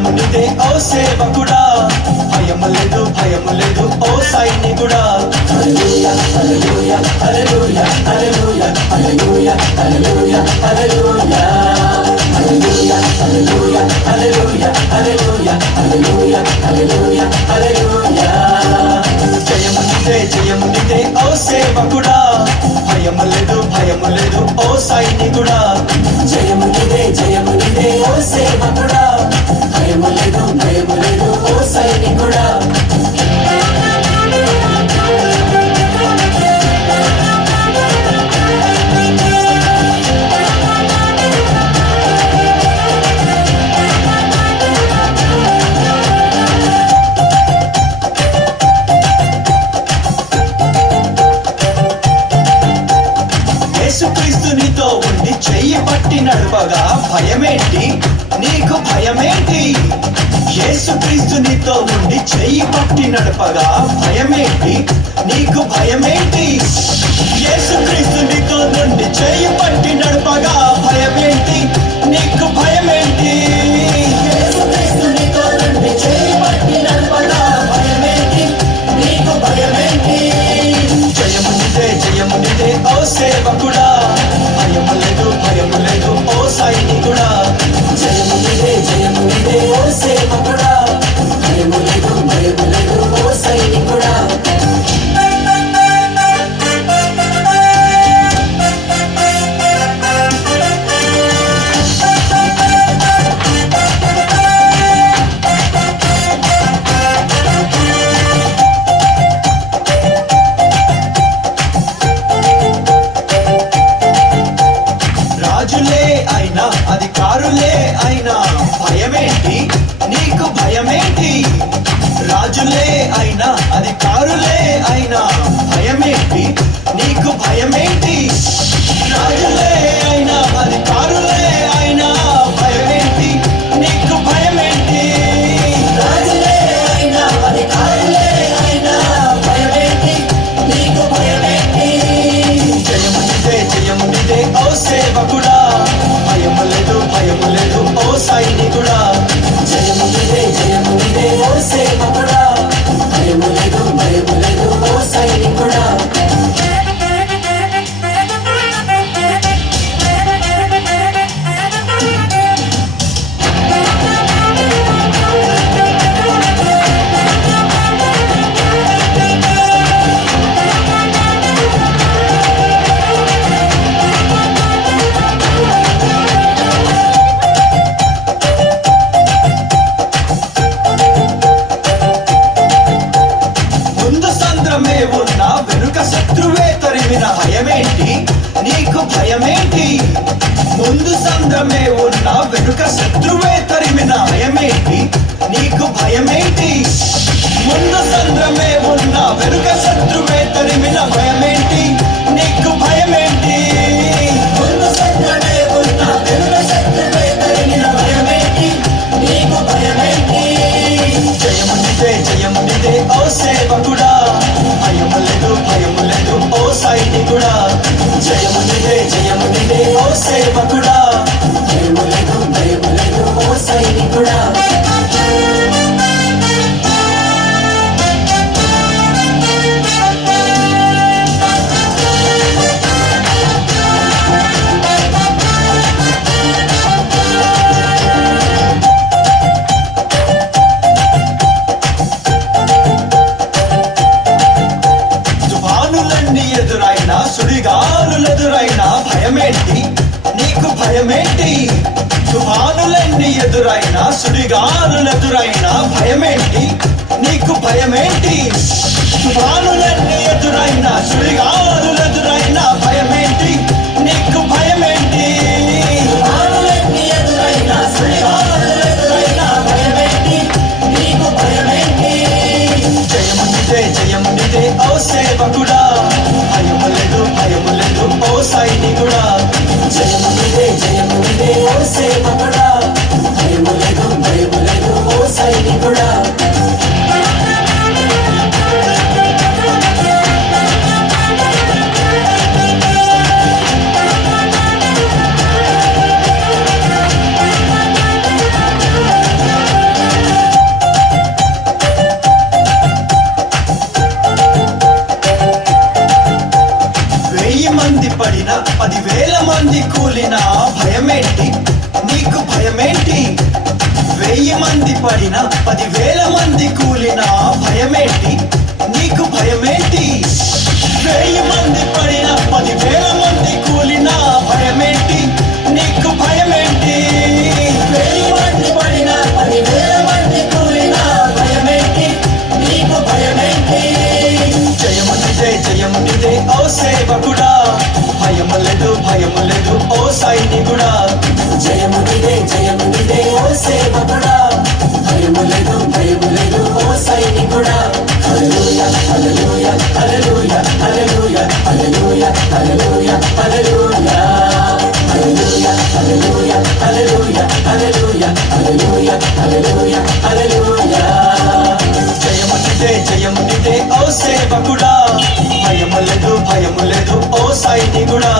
జయము నీదే ఓ సేవకుడా, భయము లేదు భయము లేదు ఓ సైనికుడా. హల్లెలూయా హల్లెలూయా హల్లెలూయా హల్లెలూయా హల్లెలూయా హల్లెలూయా హల్లెలూయా హల్లెలూయా హల్లెలూయా హల్లెలూయా హల్లెలూయా హల్లెలూయా హల్లెలూయా హల్లెలూయా. జయము నీదే ఓ సేవకుడా, భయము లేదు ఓ సైనికుడా. జయము నీదే ఓ సేవకుడా, భయము లేదు ఓ సైనికుడా. యేసుక్రీస్తు నీతో ఉండి చెయ్యి పట్టి నడపగా భయమేంటి నీకు భయమేంటి? యేసుక్రీస్తు నీతో ఉండి చెయ్యి పట్టి నడపగా భయమేంటి నీకు భయమేంటి? యేసుక్రీస్తు నీతో నుండి చెయ్యి పట్టి నడపగా భయమేంటి నీకు భయమేంటి? యేసుక్రీస్తు నీతో నుండి చెయ్యి పట్టి నడపగా భయమేంటి నీకు భయమేంటి? జయము నీదే ఓ సేవకుడా, భయము లేదు ఓ సైనికుడా. జయము నీదే ఓ సేవకుడా, భయము లేదు ఓ సైనికుడా. రాజులే అయినా అధికారులే అయినా భయమేంటి నీకు భయమేంటి? రాజులే అయినా అధికారులే అయినా భయమేంటి నీకు భయమేంటి? రాజులే అయినా అధికారులే అయినా భయమేంటి నీకు భయమేంటి? రాజులే అయినా అధికారులే అయినా భయమేంటి నీకు భయమేంటి? జయము నీదే ఓ సేవకుడా, భయము లేదు ఓ సైనికుడా. జయము నీదే ఓ సేవకుడా, భయము లేదు ఓ సైనికుడా. ఉన్నా వెనుక శత్రువే తరిమిన భయమేంటి నీకు భయమేంటి? ముందు సంద్రమే ఉన్నా వెనుక శత్రువే తరిమిన భయమేంటి నీకు భయమేంటి? ముందు సంద్రమే ఉన్నా వెనుక శత్రువే తరిమిన భయమేంటి నీకు భయమేంటి? ముందు సంద్రమే ఉన్నా వెనుక శత్రువే తరిమిన భయమేంటి నీకు భయమేంటి? జయము నీదే ఓ సేవకుడా, భయము లేదు ఓ సైనికుడా. జయము నీదే ఓ సేవకుడా, భయము లేదు ఓ సైనికుడా. ఎదురైనా సుడిగాలులెదురైనా భయమేంటి నీకు భయమేంటి? తుఫానులన్నీ ఎదురైనా సుడిగాలులెదురైనా భయమేంటి నీకు భయమేంటి? తుఫానులన్నీ ఎదురైనా సుడిగాలులెదురైనా భయమేంటి నీకు భయమేంటి? తుఫానులన్నీ ఎదురైనా సుడిగాలులెదురైనా భయమేంటి నీకు భయమేంటి? జయము నీదే ఓ సేవకుడా, భయము లేదు ఓ సైనికుడా. జయము నీదే ఓ సేవకుడా, భయము లేదు ఓ సైనికుడా. కూలినా భయమేంటి, నీకు భయమేంటి? 1000 మంది పడినా 10,000 మంది కూలినా భయమేంటి, నీకు భయమేంటి? 1000 మంది పడినా 10,000 మంది కూలినా భయమేంటి, నీకు భయమేంటి? 1000 మంది పడినా 10,000 మంది కూలినా భయమేంటి, నీకు భయమేంటి? జయము నిదే జయము నిదే ఓ సేవకుడా, భయము లేదు భయము లేదు ఓ సైనికుడా. జయము నిదే ఓ సేవకుడా, భయము లేదు భయము లేదు ఓ సైనికుడా. హల్లెలూయా హల్లెలూయా హల్లెలూయా హల్లెలూయా హల్లెలూయా హల్లెలూయా హల్లెలూయా హల్లెలూయా హల్లెలూయా హల్లెలూయా హల్లెలూయా హల్లెలూయా హల్లెలూయా హల్లెలూయా. జయము నిదే ఓ సేవకుడా, భయము లేదు ఓ సైనికుడా.